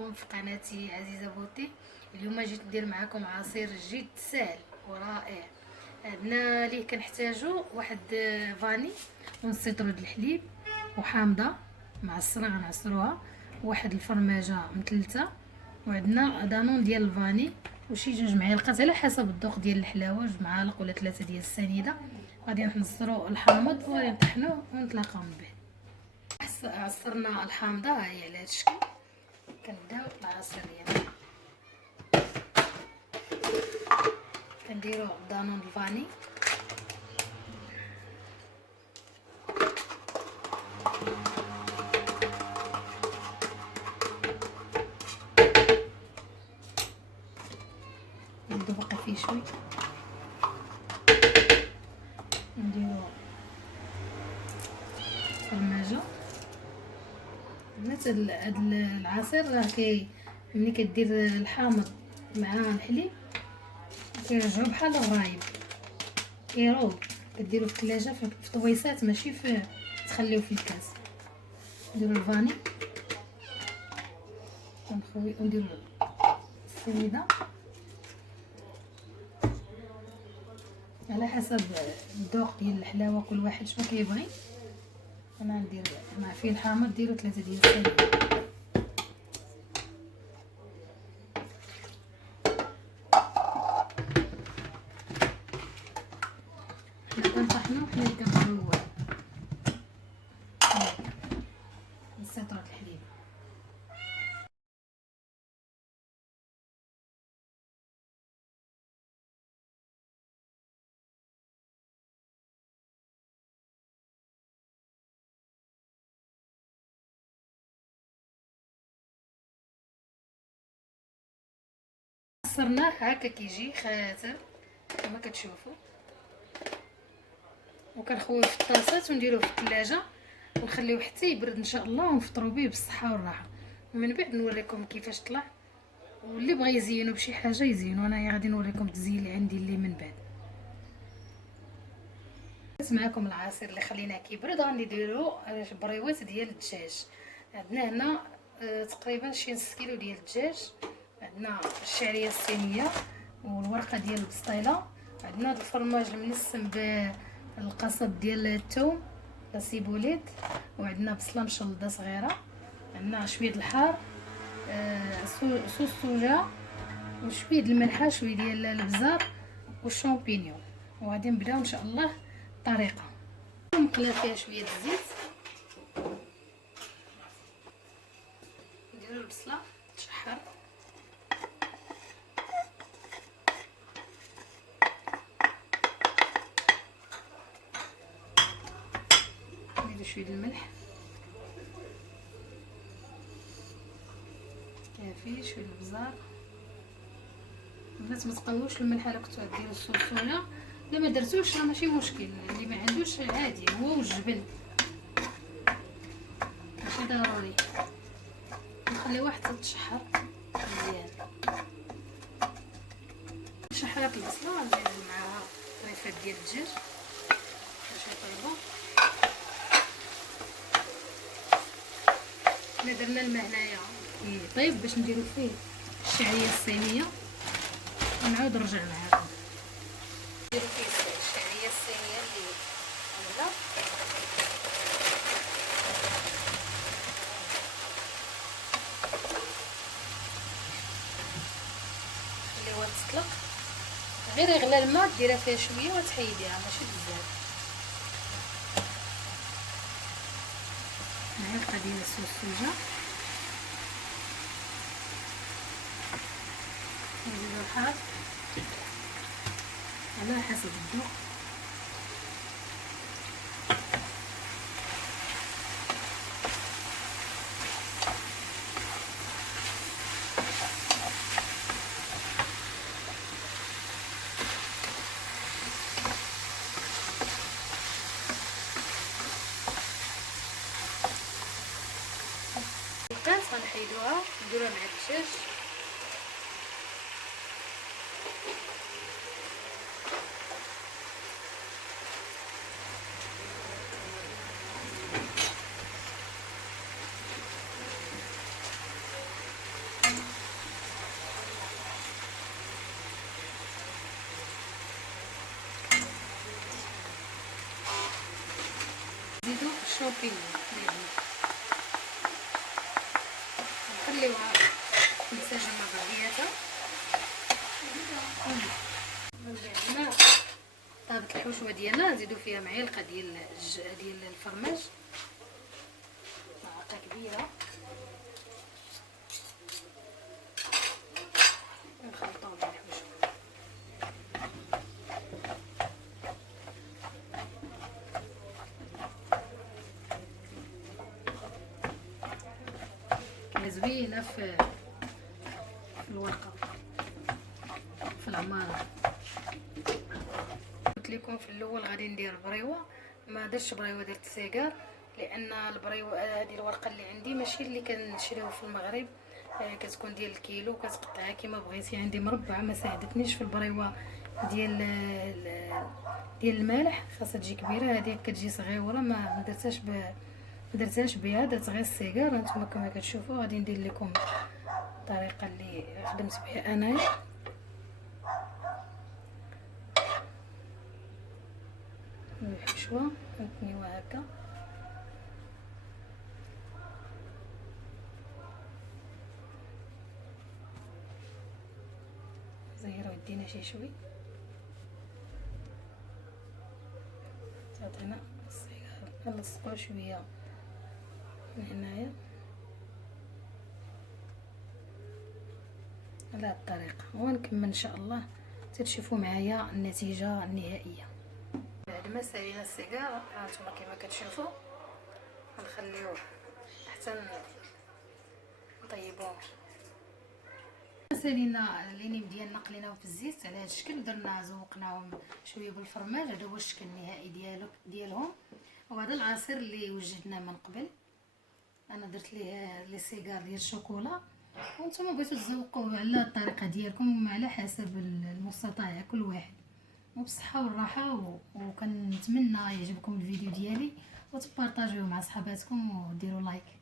بكم في قناتي عزيزة بوتي. اليوم جيت ندير معكم عصير جد سهل ورائع. عندنا ليه كنحتاجو واحد فاني ونص لتر د الحليب وحامضه معصره غنعصروها، واحد الفرماجه مثلثه، وعندنا دانون ديال الفاني وشي 2 معالق على حسب الذوق ديال الحلاوه، 2 معالق ولا 3 ديال السنيده. غادي نصرو الحامض وغادي نطحنوه ونتلاقاو من بعد. عصرنا الحامضه ها هي على هذا الشكل. كنبداو العصير ديالنا، كنديرو دانون الفاني نبدو بقى فيه شوي، نديرو فرماجه. بنات هاد العصير راه ملي كدير الحامض مع الحليب كيرجعو بحال الغرايب، كيروب. كديرو في الثلاجه في طويسات، ماشي تخليوه في الكاس. نديرو الفاني ونخوي ونديرو السنيده على حسب الذوق ديال الحلاوه، كل واحد شنو كيبغي. انا ندير مع فيه الحامض ديرو 3 ديال السنيده. حنا كنطحنو حنا كنبغيو نسيطرو الحليب. عصرناه هكا كيجي خاتر كما كتشوفوا، وكنخويوه في الطاسات ونديروه في الثلاجه ونخليوه حتى يبرد ان شاء الله، ونفطروا به بالصحه والراحه. ومن بعد نوريكم كيفاش طلع، واللي بغى يزينو بشي حاجه يزينو. انايا غادي نوريكم التزيين اللي عندي اللي من بعد. معكم العصير اللي خليناه كيبرد، غنديرو بريوات ديال الدجاج. عندنا هنا تقريبا شي نص كيلو ديال الدجاج. عندنا الشعريه الصينيه والورقه ديال البسطيله. عندنا الفرماج المنسم بالقصب ديال الثوم لاسيبوليت، وعندنا بصله مشلضه صغيره. عندنا شويه الحار، صوص صوجا، وشويه الملحه، شويه ديال البزار والشامبينيون. وغادي نبداو ان شاء الله الطريقه. نقلب فيها شويه الزيت، نديرو البصله تشحر، نديرو شويه الملح كافي، شويه البزار. البنات ما تقلوش الملح، الا كنتو غديروا الصوصونه. لا ما درتوش راه ماشي مشكل، اللي ما عندوش عادي، هو والجبن ماشي ضروري. نخليوها حتى تشحر مزيان. شحرات البصله ندير معاها ريفات ديال الدجاج باش يطيبوا. حنا درنا الماء هنايا يطيب باش نديرو فيه الشعريه الصينيه، ونعاود نرجع معاكم. نديرو فيه الشعريه الصينيه اللي عملنا، خليوها تطلق. غير يغلى الماء ديرها فيها شويه وتحيديها، ماشي بزاف. معلقه ديال الصوص الصوجا، نزيدو الحار على حسب الذوق. القاس غنحيدوها نديروها مع الدجاج. الشامبينيون ديالنا، نخليوها تنسجم مع بعضياتها. من بعد طابت الحشوه ديالنا نزيدو فيها معلقه ديال الفرماج، معلقه كبيره، نخلطوهم مع الحشوه. زوينه في الورقه في العماره. قلت لكم في الاول غادي ندير بريوه، ما درتش بريوه، درت سيجار، لان البريوه هذه الورقه اللي عندي ماشي اللي كنشريوه في المغرب، كتكون ديال الكيلو، كتقطعها كيما بغيتي. عندي مربعه ما ساعدتنيش في البريوه ديال المالح، خاصها تجي كبيره. هذه كتجي صغيره، ما درتهاش بها، درت غير السيجار. هانتوما كما كتشوفوا غادي ندير لكم الطريقه اللي خدمت بها انايا. الحشوه نتنيوها هكا، زهيرة ودينا شي شوي، تعطينا السيجار نلصقوه شويه من هنايا على هاد الطريقه، ونكمل ان شاء الله تشوفوا معايا النتيجه النهائيه. بعد ما سالينا السيجار هانتوما كما كتشوفوا غنخليوه حتى نطيبوه. سالينا اللينيم ديالنا قليناهم في الزيت على هذا الشكل، درنا زوقناهم شويه بالفرماج. هذا هو الشكل النهائي ديالهم. وهذا العصير اللي وجدناه من قبل، انا درت ليه لي سيجار ديال الشوكولا، وانتم بغيتو تزوقوه على الطريقه ديالكم على حسب المستطاع كل واحد. وبصحه والراحه، وكنتمنى يعجبكم الفيديو ديالي وتبارطاجيوه مع صحاباتكم وديروا لايك.